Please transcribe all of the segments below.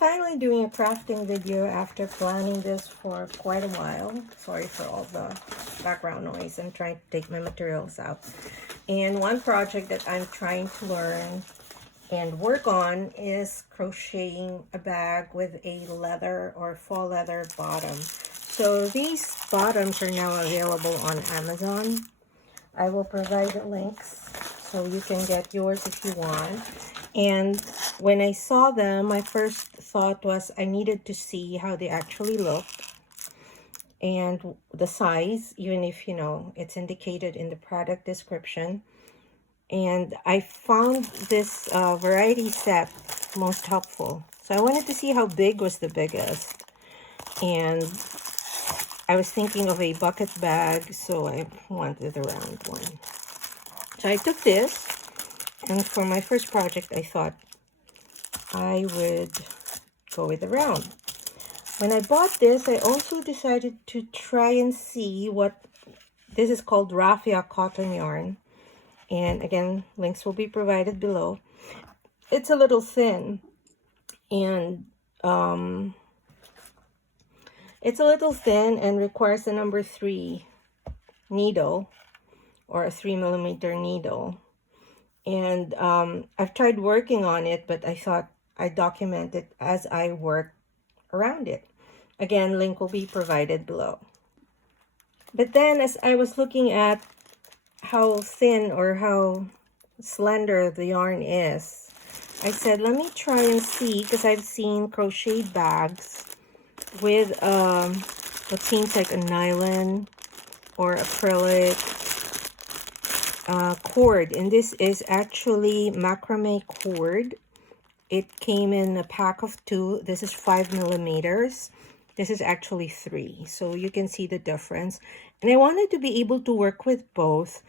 finally doing a crafting video after planning this for quite a while. Sorry for all the background noise. I'm trying to take my materials out. And one project that I'm trying to learn and work on is crocheting a bag with a leather or faux leather bottom. So these bottoms are now available on Amazon. I will provide the links so you can get yours if you want. And when I saw them, my first thought was I needed to see how they actually looked and the size, even if, you know, it's indicated in the product description. And I found this variety set most helpful. So I wanted to see how big was the biggest. And I was thinking of a bucket bag, so I wanted a round one. So I took this, and for my first project, I thought I would go with the round. When I bought this, I also decided to try and see what this is called Raffia cotton yarn. And again, links will be provided below. It's a little thin, and requires a number 3 needle or a 3mm needle. And I've tried working on it, but I thought I'd document it as I work around it. Again, link will be provided below. But then as I was looking at how thin or how slender the yarn is, I said, let me try and see, because I've seen crochet bags with what seems like a nylon or acrylic cord, and this is actually macrame cord. It came in a pack of 2. This is 5mm. This is actually 3, so you can see the difference. And I wanted to be able to work with both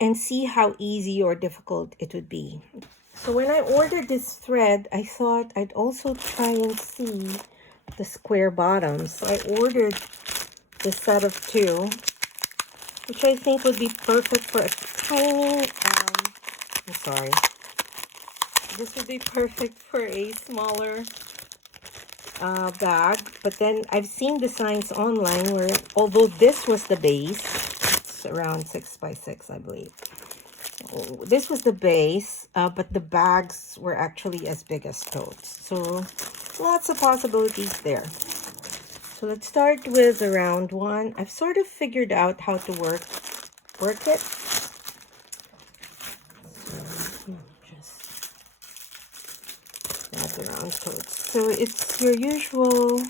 and see how easy or difficult it would be. So when I ordered this thread, I thought I'd also try and see the square bottoms. So I ordered the set of 2, which I think would be perfect for a tiny, I'm sorry. This would be perfect for a smaller bag. But then I've seen designs online where, although this was the base, it's around 6 by 6, I believe. This was the base, but the bags were actually as big as totes. So lots of possibilities there. So let's start with the round one. I've sort of figured out how to work it. So just grab the round totes. So it's your usual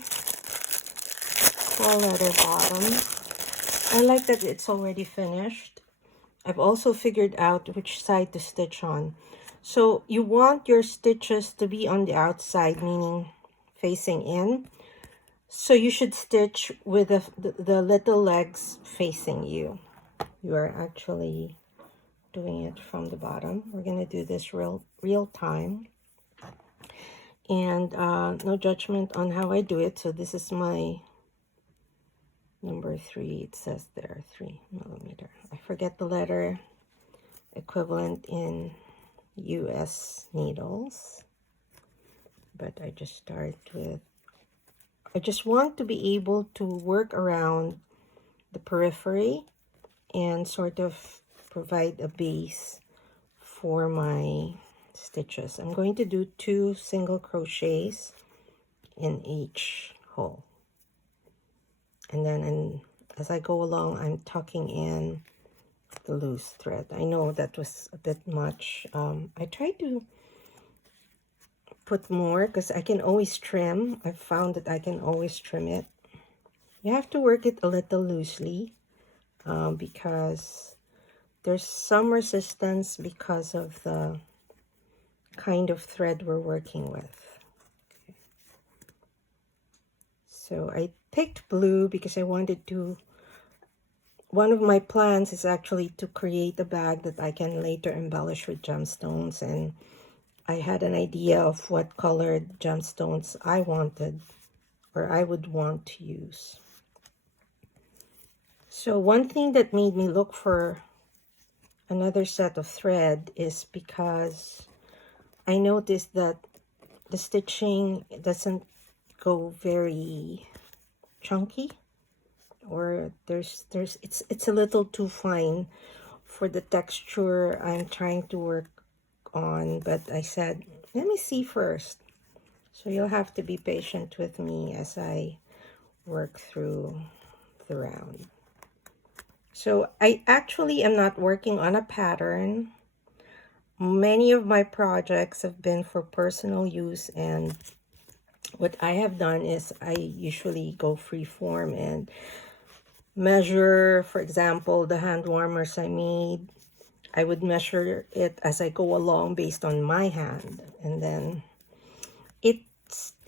faux leather bottom. I like that it's already finished. I've also figured out which side to stitch on. So you want your stitches to be on the outside, meaning facing in. So you should stitch with the little legs facing you. You are actually doing it from the bottom. We're going to do this real time. And no judgment on how I do it. So this is my number 3. It says there 3mm. I forget the letter equivalent in US needles, but I just start with, I just want to be able to work around the periphery and sort of provide a base for my stitches. I'm going to do 2 single crochets in each hole. And then as I go along, I'm tucking in the loose thread. I know that was a bit much. I tried to put more because I can always trim. I've found that I can always trim it. You have to work it a little loosely because there's some resistance because of the kind of thread we're working with. Okay. So I picked blue because I wanted to, one of my plans is actually to create a bag that I can later embellish with gemstones, and I had an idea of what colored gemstones I wanted or I would want to use. So one thing that made me look for another set of thread is because I noticed that the stitching doesn't go very chunky, or it's a little too fine for the texture I'm trying to work on. But I said, let me see first. So you'll have to be patient with me as I work through the round. So I actually am not working on a pattern. Many of my projects have been for personal use, and what I have done is I usually go freeform and measure. For example, the hand warmers I made, I would measure it as I go along based on my hand, and then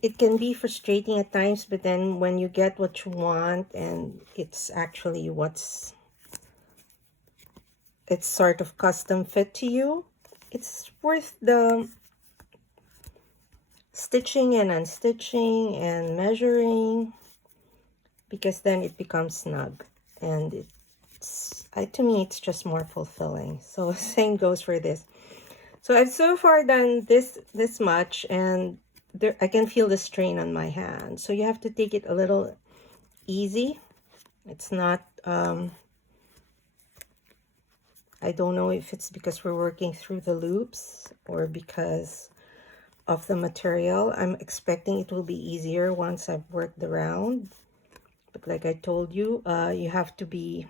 it can be frustrating at times, but then when you get what you want and it's actually it's sort of custom fit to you, it's worth the stitching and unstitching and measuring, because then it becomes snug, and to me it's just more fulfilling. So same goes for this. So I've so far done this much, and there I can feel the strain on my hand, so you have to take it a little easy. It's not I don't know if it's because we're working through the loops or because of the material. I'm expecting it will be easier once I've worked the round, but like I told you, you have to be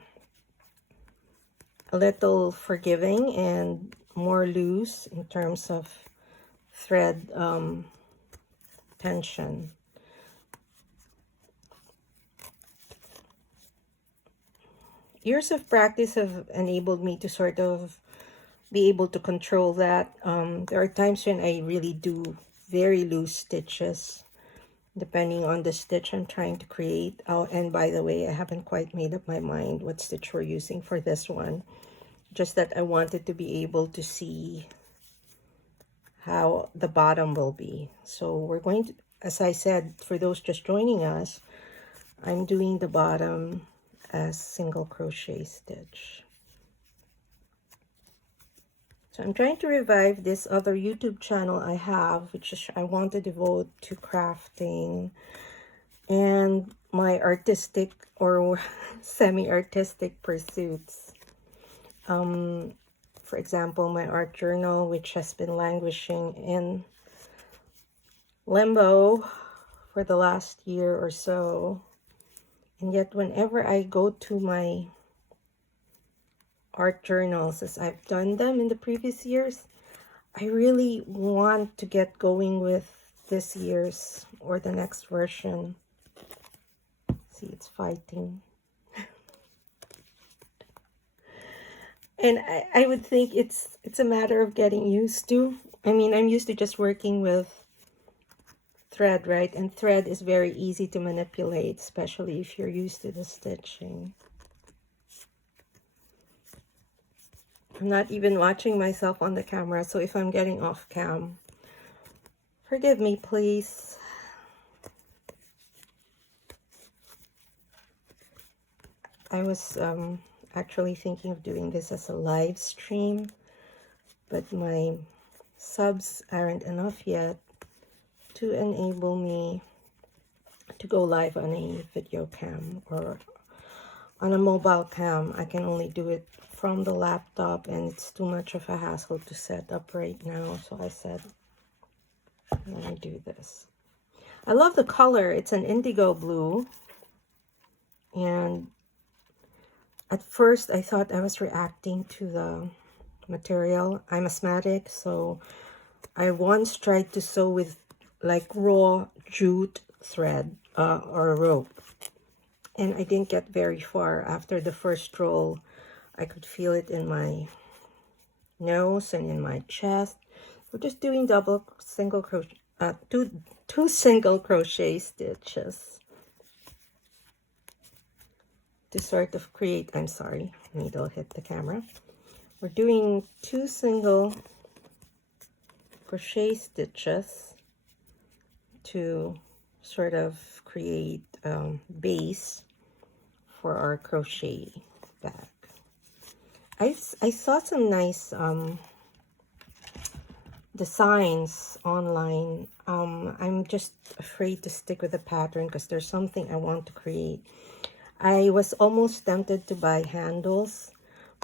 a little forgiving and more loose in terms of thread tension. Years of practice have enabled me to sort of be able to control that. There are times when I really do very loose stitches depending on the stitch I'm trying to create. Oh, and by the way, I haven't quite made up my mind what stitch we're using for this one. Just that I wanted to be able to see how the bottom will be. So we're going to, as I said, for those just joining us, I'm doing the bottom as single crochet stitch. So I'm trying to revive this other YouTube channel I have, which is I want to devote to crafting and my artistic or semi-artistic pursuits. For example, my art journal, which has been languishing in limbo for the last year or so. And yet whenever I go to my art journals, as I've done them in the previous years, I really want to get going with this year's or the next version. See, it's fighting. And I would think it's a matter of getting used to. I mean, I'm used to just working with thread, right? And thread is very easy to manipulate, especially if you're used to the stitching. I'm not even watching myself on the camera, so if I'm getting off cam, forgive me, please. I was actually thinking of doing this as a live stream, but my subs aren't enough yet to enable me to go live on a video cam or on a mobile cam. I can only do it from the laptop, and it's too much of a hassle to set up right now. So I said, let me do this. I love the color. It's an indigo blue, and at first I thought I was reacting to the material. I'm asthmatic, so I once tried to sew with like raw jute thread or rope, and I didn't get very far. After the first roll, I could feel it in my nose and in my chest. We're just doing single crochet, two single crochet stitches to sort of create, I'm sorry, needle hit the camera. We're doing 2 single crochet stitches to sort of create base for our crochet bag. I saw some nice designs online. I'm just afraid to stick with the pattern because there's something I want to create. I was almost tempted to buy handles,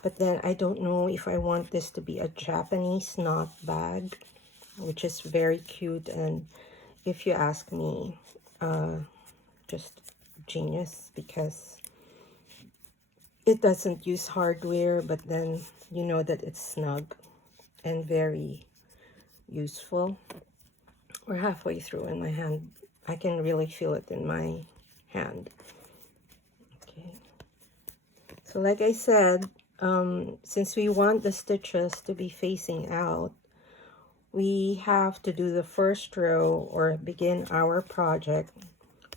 but then I don't know if I want this to be a Japanese knot bag, which is very cute, and if you ask me, just genius, because it doesn't use hardware, but then you know that it's snug and very useful. We're halfway through in my hand. I can really feel it in my hand. Okay. So like I said, since we want the stitches to be facing out, we have to do the first row or begin our project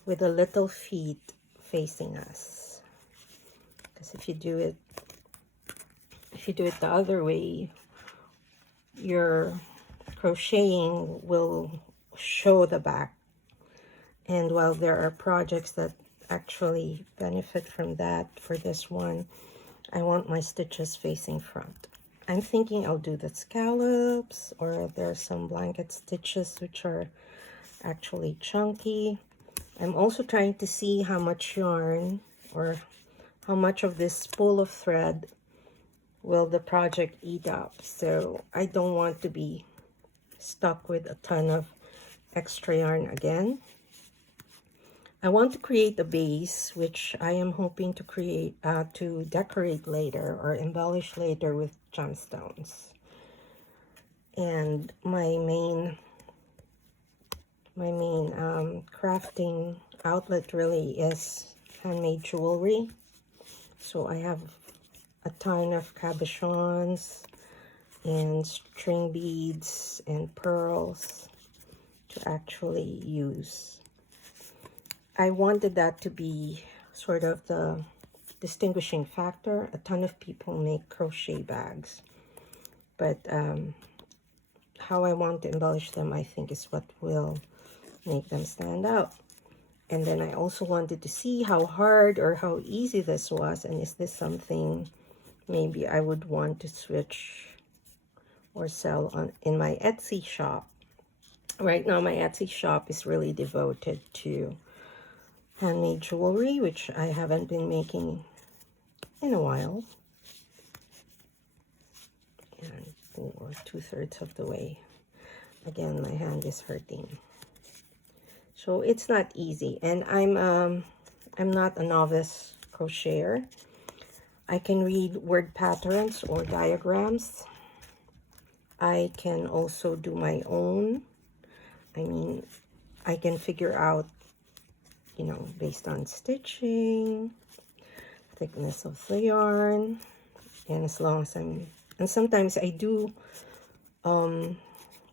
with the little feet facing us. Because if you do it the other way, your crocheting will show the back. And while there are projects that actually benefit from that, for this one, I want my stitches facing front. I'm thinking I'll do the scallops, or there are some blanket stitches which are actually chunky. I'm also trying to see how much yarn or how much of this spool of thread will the project eat up. So I don't want to be stuck with a ton of extra yarn again. I want to create a base, which I am hoping to create, to decorate later or embellish later with gemstones. And my main crafting outlet really is handmade jewelry. So I have a ton of cabochons and string beads and pearls to actually use. I wanted that to be sort of the distinguishing factor. A ton of people make crochet bags, but how I want to embellish them, I think, is what will make them stand out. And then I also wanted to see how hard or how easy this was, and is this something maybe I would want to switch or sell on in my Etsy shop. Right now my Etsy shop is really devoted to handmade jewelry, which I haven't been making in a while. And we're 2/3 of the way. Again, my hand is hurting. So it's not easy, and I'm not a novice crocheter. I can read word patterns or diagrams. I can also do my own. I mean, I can figure out, you know, based on stitching, thickness of the yarn, and as long as and sometimes I do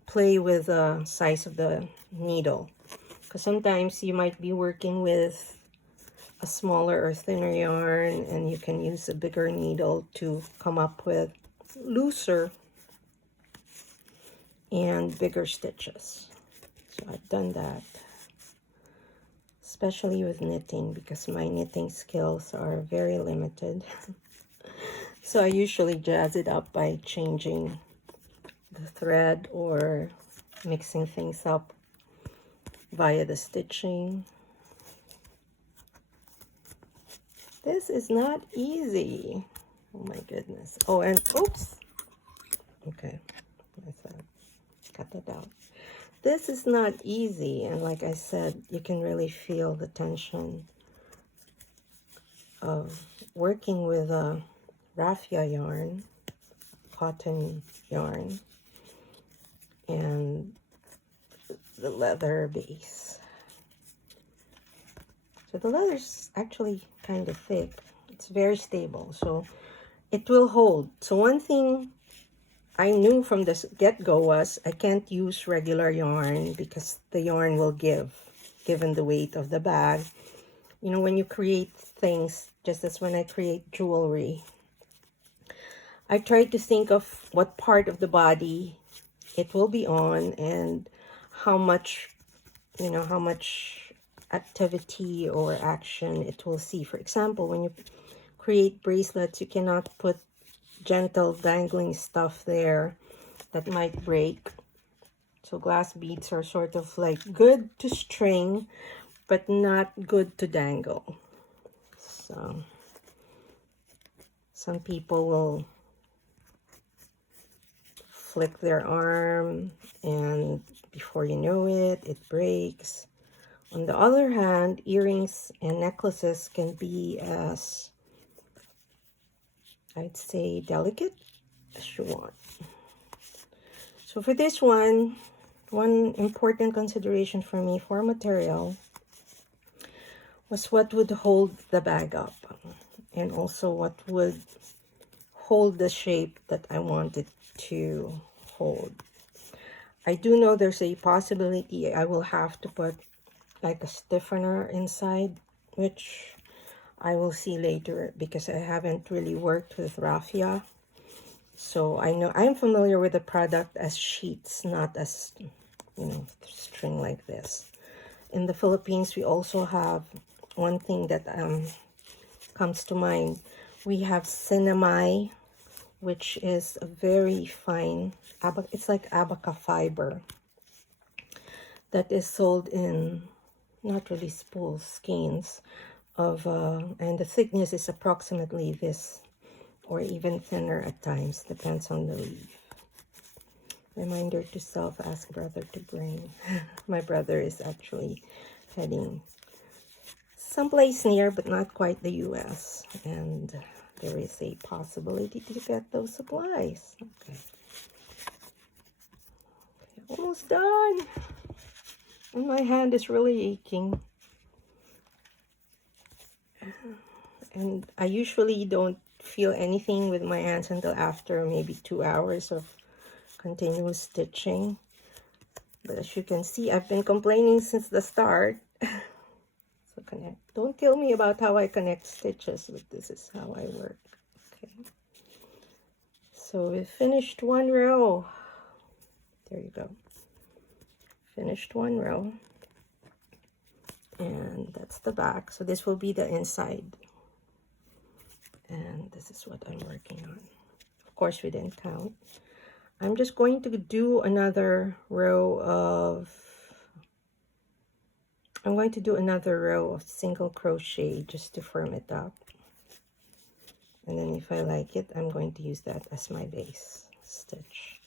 play with the size of the needle, because sometimes you might be working with a smaller or thinner yarn and you can use a bigger needle to come up with looser and bigger stitches. So I've done that, especially with knitting, because my knitting skills are very limited. So I usually jazz it up by changing the thread or mixing things up via the stitching. This is not easy. Oh my goodness. Oh, and oops. Okay, cut that out. This is not easy, and like I said, you can really feel the tension of working with a raffia yarn, cotton yarn, and the leather base. So the leather's actually kind of thick. It's very stable, so it will hold. So one thing I knew from the get-go was I can't use regular yarn because the yarn will give, given the weight of the bag. You know, when you create things, just as when I create jewelry, I try to think of what part of the body it will be on and how much, you know, how much activity or action it will see. For example, when you create bracelets, you cannot put gentle dangling stuff there that might break. So glass beads are sort of like good to string, but not good to dangle. So some people will flick their arm and before you know it, it breaks. On the other hand, earrings and necklaces can be as, I'd say, delicate as you want. So for this one important consideration for me for material was what would hold the bag up, and also what would hold the shape that I wanted to hold. I do know there's a possibility I will have to put like a stiffener inside, which I will see later because I haven't really worked with Raffia. So I know I'm familiar with the product as sheets, not as, you know, string like this. In the Philippines, we also have one thing that comes to mind. We have cinnamide, which is a very fine, it's like abaca fiber that is sold in, not really spools, skeins of, and the thickness is approximately this, or even thinner at times, depends on the leaf. Reminder to self, ask brother to bring. My brother is actually heading someplace near, but not quite the US, and there is a possibility to get those supplies. Okay, almost done, and my hand is really aching. And I usually don't feel anything with my hands until after maybe 2 hours of continuous stitching. But as you can see, I've been complaining since the start. So don't tell me about how I connect stitches, but this is how I work. Okay. So we finished one row. There you go. Finished one row. And that's the back. So this will be the inside. And this is what I'm working on. Of course, we didn't count. I'm just going to do another row of, single crochet just to firm it up. And then if I like it, I'm going to use that as my base stitch.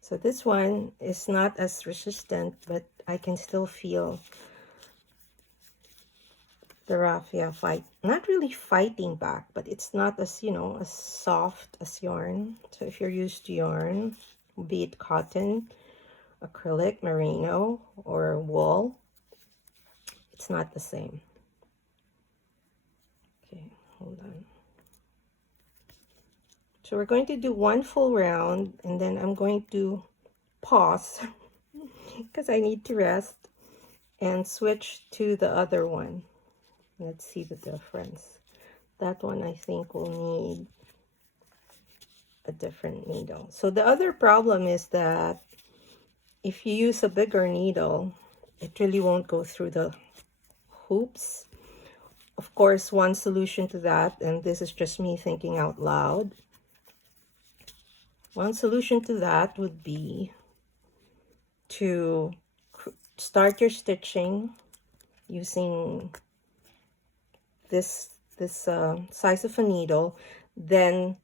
So this one is not as resistant, but I can still feel the raffia not really fighting back, but it's not as, you know, as soft as yarn. So if you're used to yarn, be it cotton, acrylic, merino, or wool, it's not the same. Okay, hold on. So we're going to do one full round, and then I'm going to pause because I need to rest and switch to the other one. Let's see the difference. That one I think will need a different needle. So the other problem is that if you use a bigger needle, it really won't go through the hoops. Of course, one solution to that, and this is just me thinking out loud, one solution to that would be to start your stitching using this size of a needle, then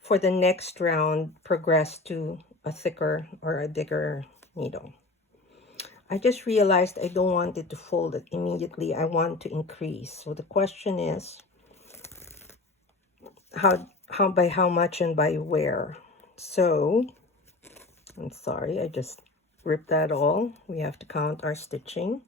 for the next round progress to a thicker or a bigger needle. I just realized I don't want it to fold it immediately. I want to increase. So the question is how by how much and by where. So I'm sorry, I just ripped that all. We have to count our stitching.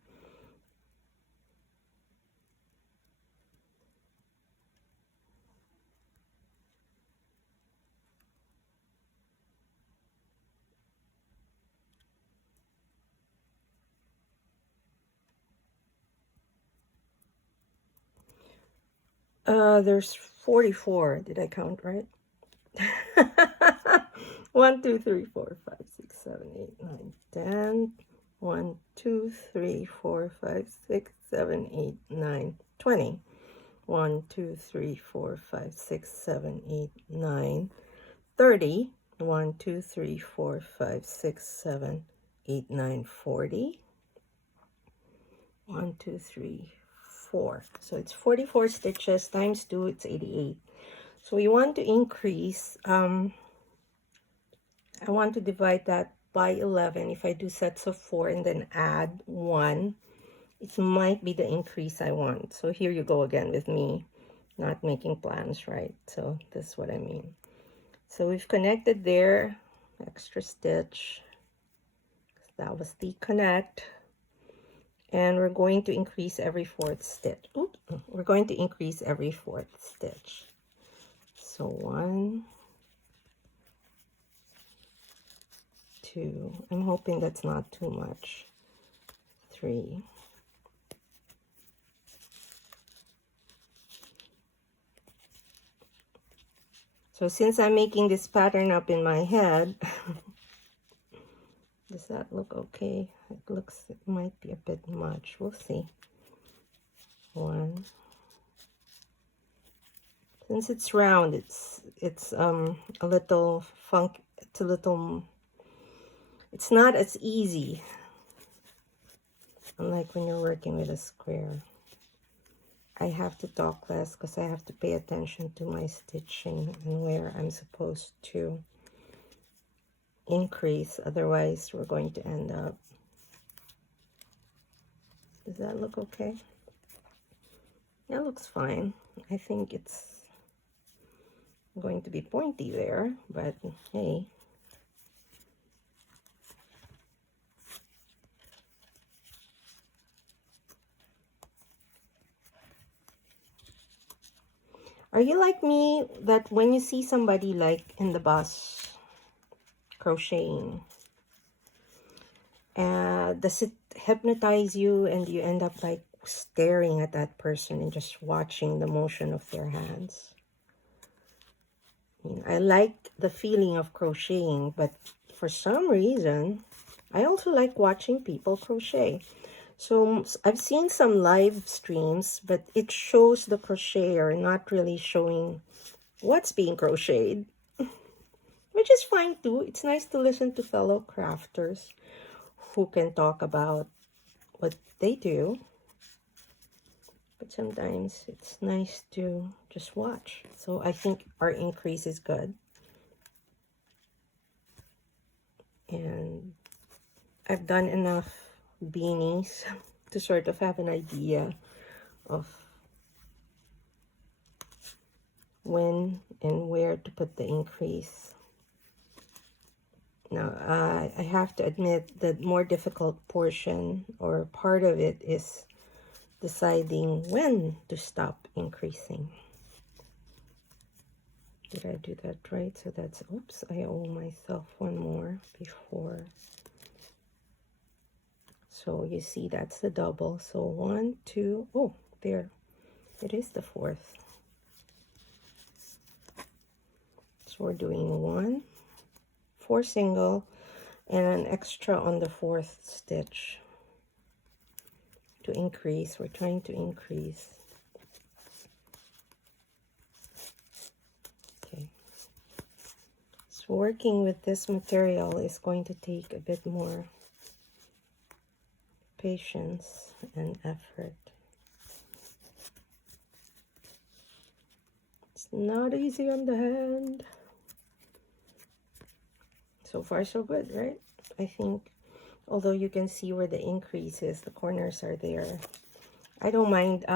There's 44. Did I count right? 1, 2, 3, 4, 5, 6, 7, 8, 9, 10. 1, 2, 3, 4, 5, 6, 7, 8, 9, 20. 1, 2, 3, 4, 5, 6, 7, 8, 9, 30. 1, 2, 3, 4, 5, 6, 7, 8, 9, 40. 1, 2, 3, 4. So it's 44 stitches times 2, it's 88. So we want to increase, I want to divide that by 11. If I do sets of 4 and then add 1, it might be the increase I want. So here you go again with me not making plans, right? So this is what I mean. So we've connected there, extra stitch. That was the connect. And we're going to increase every 4th stitch. Oops, we're going to increase every 4th stitch. So 1, 2, I'm hoping that's not too much. 3. So since I'm making this pattern up in my head, does that look okay? It might be a bit much. We'll see. 1. Since it's round, it's a little funk. It's not as easy, unlike when you're working with a square. I have to talk less because I have to pay attention to my stitching and where I'm supposed to increase. Otherwise, we're going to end up. Does that look okay? That looks fine. I think it's going to be pointy there, but hey. Are you like me that when you see somebody like in the bus crocheting, does it hypnotize you and you end up like staring at that person and just watching the motion of their hands? I like the feeling of crocheting, but for some reason, I also like watching people crochet. So I've seen some live streams, but it shows the crocheter, not really showing what's being crocheted, which is fine too. It's nice to listen to fellow crafters who can talk about what they do. But sometimes it's nice to just watch. So I think our increase is good. And I've done enough beanies to sort of have an idea of when and where to put the increase. Now, I have to admit the more difficult portion or part of it is deciding when to stop increasing. Did I do that right? So that's, oops, I owe myself one more before. So you see that's the double. So 1, 2, oh, there. It is the 4th. So we're doing 1, 4 single, and an extra on the 4th stitch to increase. We're trying to increase. Okay. So working with this material is going to take a bit more patience and effort. It's not easy on the hand. So far so good, right? I think, although you can see where the increase is, the corners are there. I don't mind.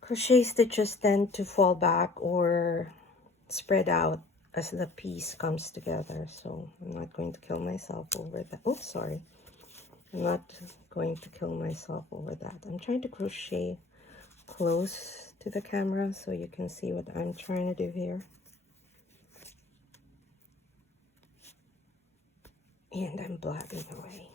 Crochet stitches tend to fall back or spread out as the piece comes together, so I'm not going to kill myself over that. Oh, sorry. I'm not going to kill myself over that. I'm trying to crochet close to the camera so you can see what I'm trying to do here. And I'm blabbing away.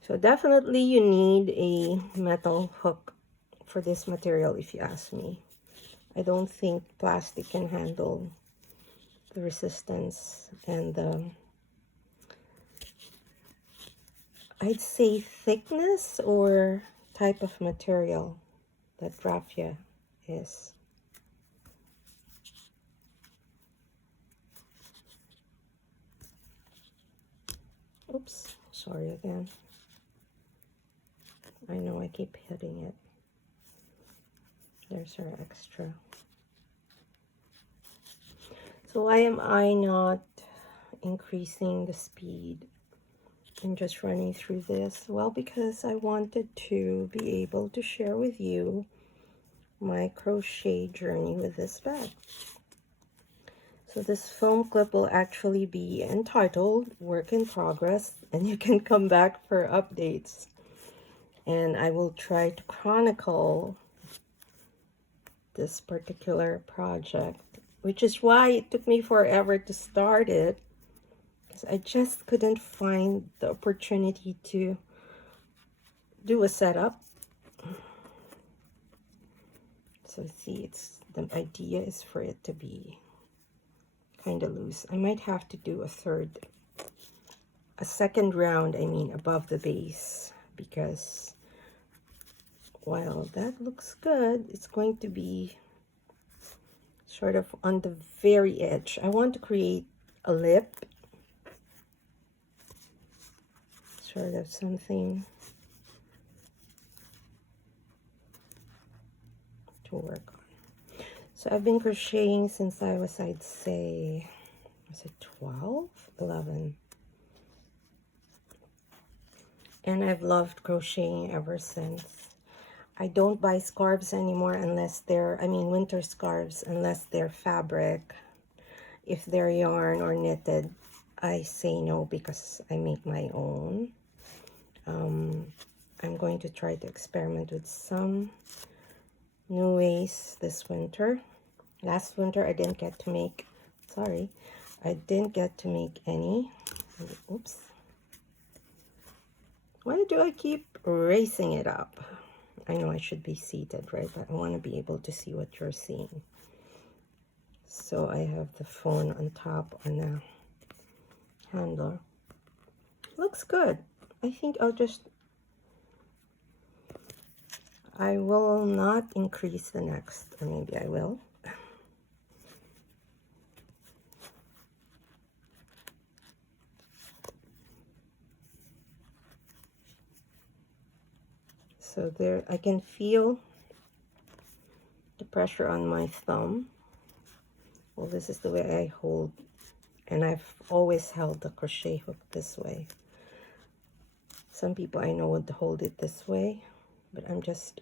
So definitely you need a metal hook for this material, if you ask me. I don't think plastic can handle the resistance and the, I'd say, thickness or type of material that raffia is. Oops, sorry again. I know I keep hitting it. There's our extra. So why am I not increasing the speed and just running through this? Well, because I wanted to be able to share with you my crochet journey with this bag. So this foam clip will actually be entitled Work in Progress, and you can come back for updates. And I will try to chronicle this particular project, which is why it took me forever to start it, because I just couldn't find the opportunity to do a setup. So see, the idea is for it to be kind of loose. I might have to do a second round, I mean, above the base, because while that looks good, it's going to be sort of on the very edge. I want to create a lip, sort of something to work on. So I've been crocheting since I was, I'd say, was it 12, 11? And I've loved crocheting ever since. I don't buy scarves anymore unless they're, I mean winter scarves, unless they're fabric. If they're yarn or knitted, I say no because I make my own. I'm going to try to experiment with some new ways this winter. Last winter I didn't get to make, sorry, I didn't get to make any. Oops. Why do I keep raising it up? I know I should be seated, right? But I want to be able to see what you're seeing. So I have the phone on top on the handle. Looks good. I think I will not increase the next, or maybe I will. So there, I can feel the pressure on my thumb. Well, this is the way I hold, and I've always held the crochet hook this way. Some people I know would hold it this way, but I'm just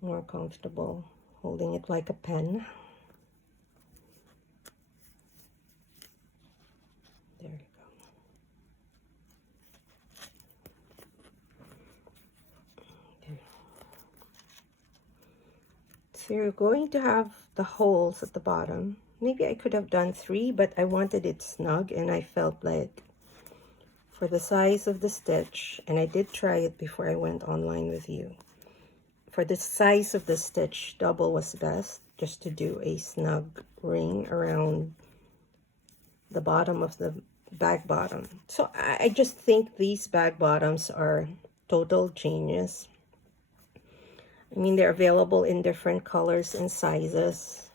more comfortable holding it like a pen. There you go. Okay. So you're going to have the holes at the bottom. Maybe I could have done 3, but I wanted it snug, and I felt like for the size of the stitch, and I did try it before I went online with you. For the size of the stitch, double was best, just to do a snug ring around the bottom of the bag bottom. So I just think these bag bottoms are total genius. I mean, they're available in different colors and sizes.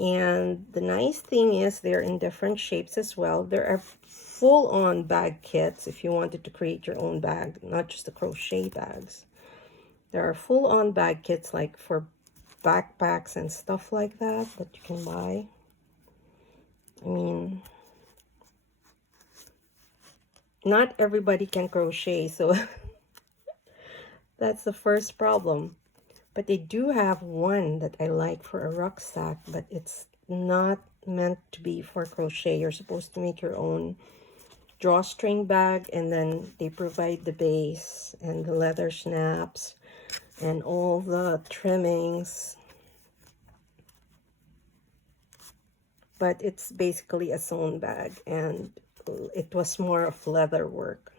And the nice thing is they're in different shapes as well. There are full-on bag kits if you wanted to create your own bag, not just the crochet bags. There are full-on bag kits like for backpacks and stuff like that you can buy. I mean, not everybody can crochet, so that's the first problem. But they do have one that I like for a rucksack, but it's not meant to be for crochet. You're supposed to make your own drawstring bag, and then they provide the base and the leather snaps and all the trimmings. But it's basically a sewn bag, and it was more of leather work.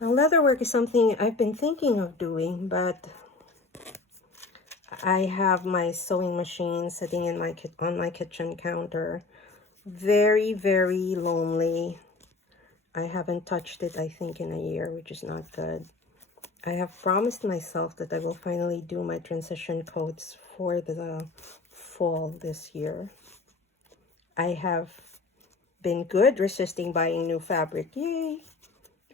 Now, leather work is something I've been thinking of doing, but I have my sewing machine sitting in on my kitchen counter. Very, very lonely. I haven't touched it, I think, in a year, which is not good. I have promised myself that I will finally do my transition coats for the fall this year. I have been good resisting buying new fabric. Yay!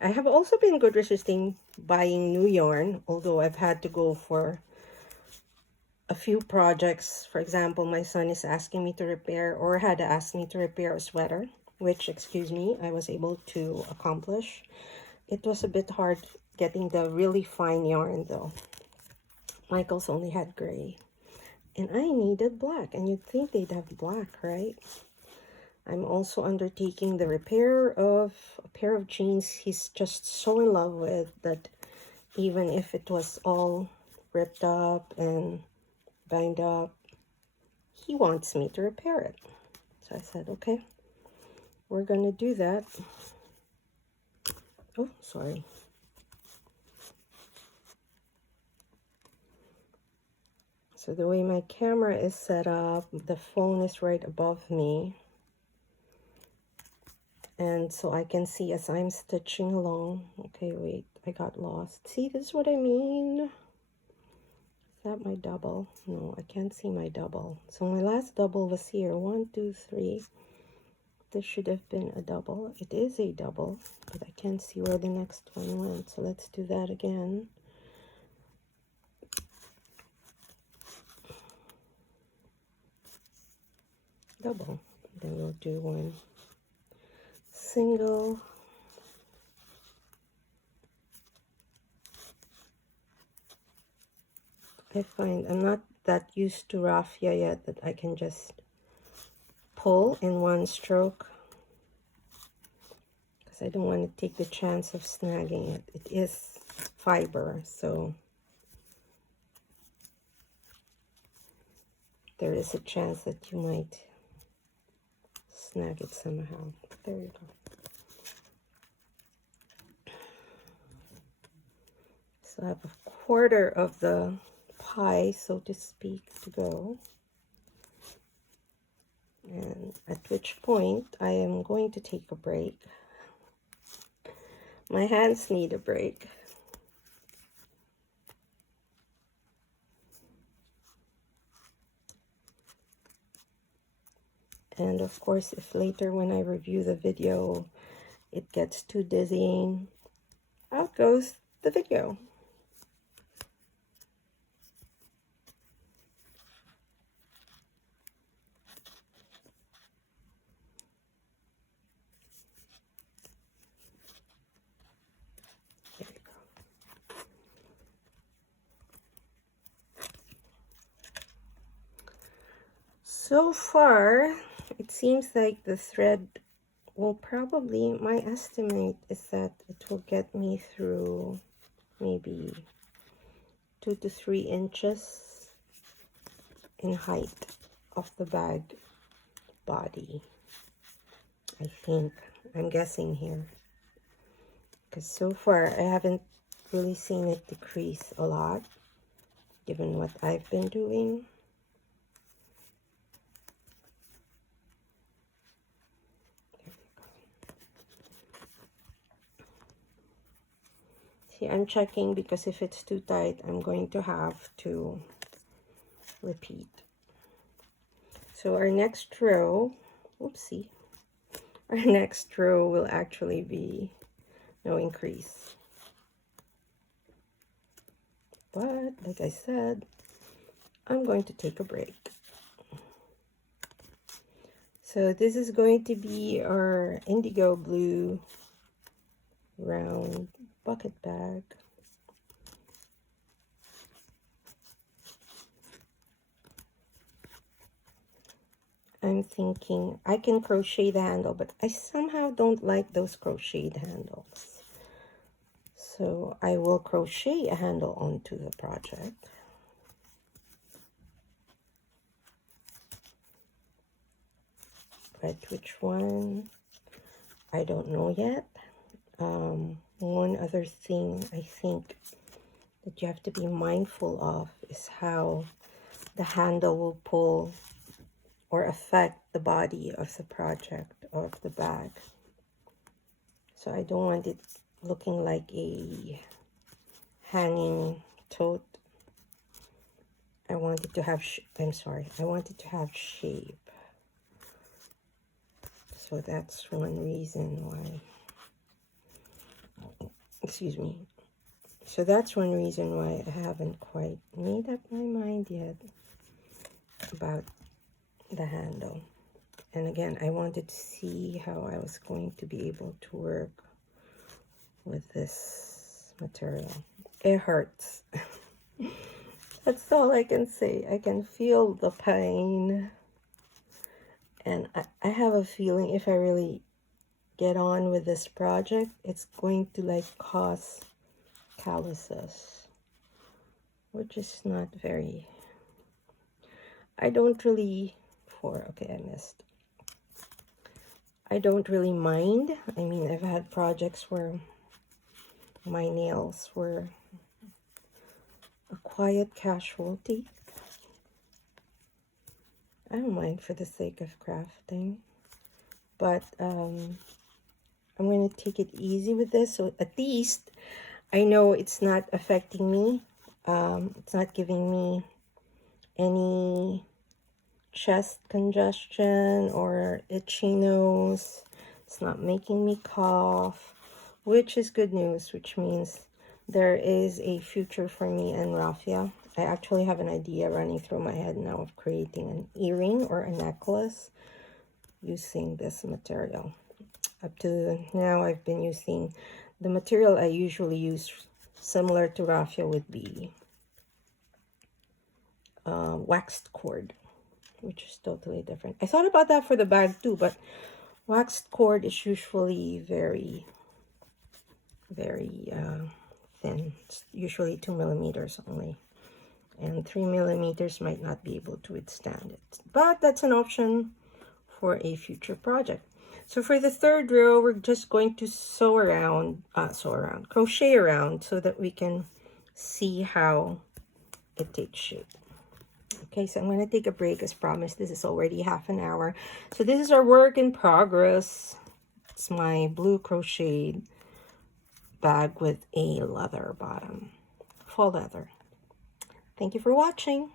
I have also been good resisting buying new yarn, although I've had to go for a few projects. For example, my son is asking me to repair, or had asked me to repair a sweater, which, excuse me, I was able to accomplish. It was a bit hard getting the really fine yarn though. Michael's only had gray, and I needed black, and you'd think they'd have black, right? I'm also undertaking the repair of a pair of jeans he's just so in love with that even if it was all ripped up and banged up, he wants me to repair it. So I said, okay, we're gonna do that. Oh, sorry. So the way my camera is set up, the phone is right above me. And so I can see as I'm stitching along. Okay, wait, I got lost. See, this is what I mean. Is that my double? No, I can't see my double. So my last double was here. 1, 2, 3. This should have been a double. It is a double, but I can't see where the next one went. So let's do that again. Double. Then we'll do one single. I find I'm not that used to raffia yet that I can just pull in one stroke, because I don't want to take the chance of snagging it. It is fiber, so there is a chance that you might snag it somehow. There you go. So I have a quarter of the pie, so to speak, to go. And at which point I am going to take a break. My hands need a break. And of course, if later when I review the video, it gets too dizzying, out goes the video. There you go. So far, it seems like the thread will probably, my estimate is that it will get me through maybe 2 to 3 inches in height of the bag body. I think, I'm guessing here, because so far I haven't really seen it decrease a lot given what I've been doing. See, I'm checking because if it's too tight, I'm going to have to repeat. So our next row, oopsie, our next row will actually be no increase. But like I said, I'm going to take a break. So this is going to be our indigo blue round bucket bag. I'm thinking I can crochet the handle, but I somehow don't like those crocheted handles. So I will crochet a handle onto the project. But which one? I don't know yet. One other thing I think that you have to be mindful of is how the handle will pull or affect the body of the project, of the bag. So I don't want it looking like a hanging tote. I wanted to have, I wanted to have shape. So that's one reason why, excuse me. So that's one reason why I haven't quite made up my mind yet about the handle. And again, I wanted to see how I was going to be able to work with this material. It hurts. That's all I can say. I can feel the pain. And I have a feeling if I really get on with this project, it's going to like cause calluses, which is not very, I don't really, okay, I missed. I don't really mind. I mean, I've had projects where my nails were a quiet casualty. I don't mind for the sake of crafting, but I'm going to take it easy with this, so at least I know it's not affecting me. It's not giving me any chest congestion or itchy nose. It's not making me cough, which is good news, which means there is a future for me and Raffia. I actually have an idea running through my head now of creating an earring or a necklace using this material. Up to now, I've been using the material I usually use, similar to Raffia, would be waxed cord, which is totally different. I thought about that for the bag too, but waxed cord is usually very, very thin. It's usually 2 millimeters only, and 3 millimeters might not be able to withstand it, but that's an option for a future project. So for the third row, we're just going to crochet around so that we can see how it takes shape. Okay, so I'm going to take a break as promised. This is already half an hour. So this is our work in progress. It's my blue crocheted bag with a leather bottom, faux leather. Thank you for watching.